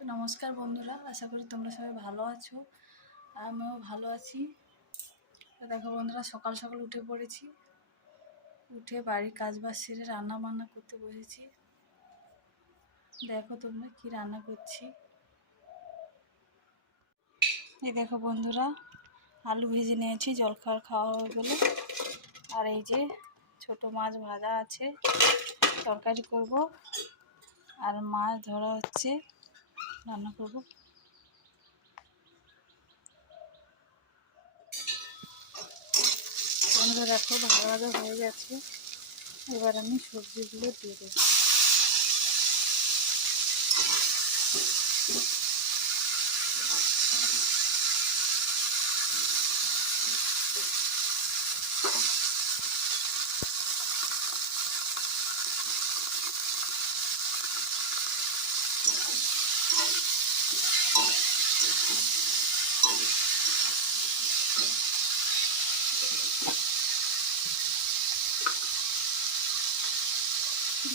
তো নমস্কার বন্ধুরা, আশা করি তোমরা সবাই ভালো আছো। আমিও ভালো আছি। তো দেখো বন্ধুরা, সকাল সকাল উঠে পড়েছি। উঠে বাড়ির কাজবাজ সেরে রান্না বান্না করতে বসেছি। দেখো তোমরা কি রান্না করছি। এই দেখো বন্ধুরা, আলু ভেজে নিয়েছি জলখাবার খাওয়া হয়ে গেলে। আর এই যে ছোট মাছ ভাজা আছে, তরকারি করব। আর মাছ ধরা হচ্ছে, রান্না করব। বন্ধুরা দেখো, ভাজা ভাজা হয়ে গেছে। এবার আমি সবজিগুলো দিয়ে দেবো।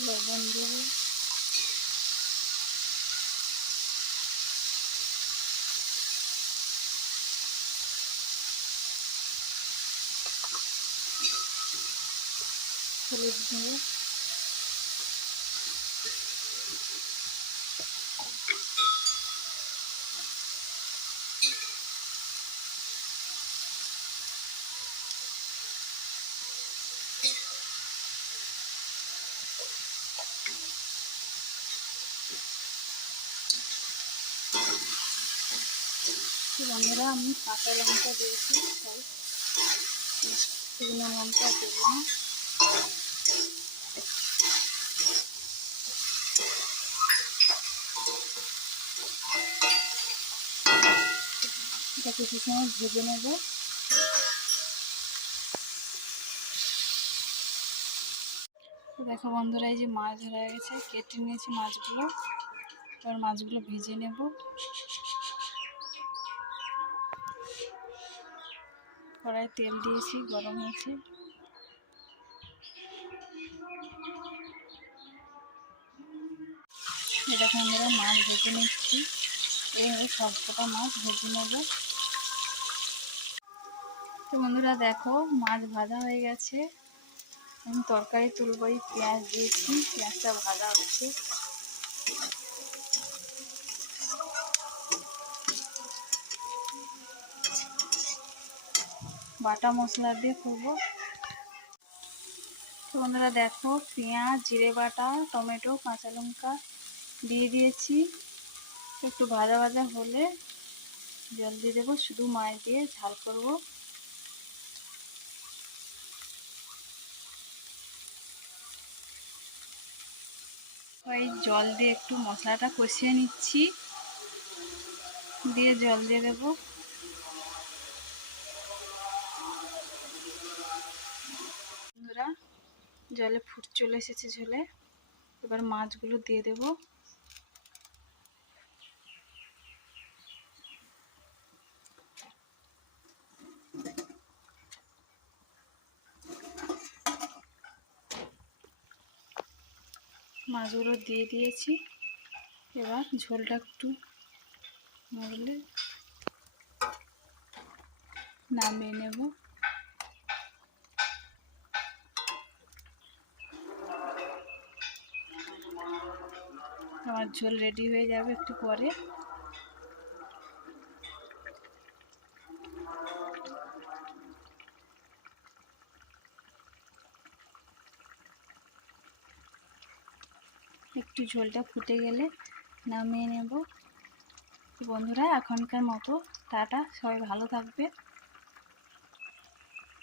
লবণ দেবো, হলুদ দেবো, বন্ধুরা আমি কাঁচা লঙ্কা দিয়েছি, তাই শুকনো লঙ্কা দেবো না। এটা কিছু সময় ভেজে নেব। দেখো বন্ধুরা, এই যে মাছ ধরা হয়ে গেছে, কেটে নিয়েছি মাছগুলো। এবার মাছগুলো ভেজে নেব। কড়াই তেল দিয়েছি, গরম হয়েছে। দেখো আমরা মাছ ভেজে নিচ্ছি। এইভাবে সবকটা মাছ ভেজে নেব। তো বন্ধুরা দেখো, মাছ ভাজা হয়ে গেছে। আমি তরকারি তুলবো। পেঁয়াজ দিয়েছি, পেঁয়াজটা ভাজা হচ্ছে। বাটা মশলা দিয়ে করবো। তো বন্ধুরা দেখো, পেঁয়াজ, জিরে বাটা, টমেটো, কাঁচা লঙ্কা দিয়ে দিয়েছি। একটু ভাজা ভাজা হলে জল দিয়ে দেবো। শুধু মাছ দিয়ে ঝাল করব। এই জল দিয়ে একটু মশলাটা কষিয়ে নিচ্ছি, দিয়ে জল দিয়ে দেবো। বন্ধুরা, জলে ফুট চলে এসেছে ঝোলে। এবার মাছগুলো দিয়ে দেবো। মাছগুলো দিয়ে দিয়েছি। এবার ঝোলটা একটু মরলে নামিয়ে নেব। আমার ঝোল রেডি হয়ে যাবে একটু পরে। একটু ঝোলটা ফুটে গেলে নামিয়ে নেব। বন্ধুরা, এখনকার মতো টাটা, সবাই ভালো থাকবে।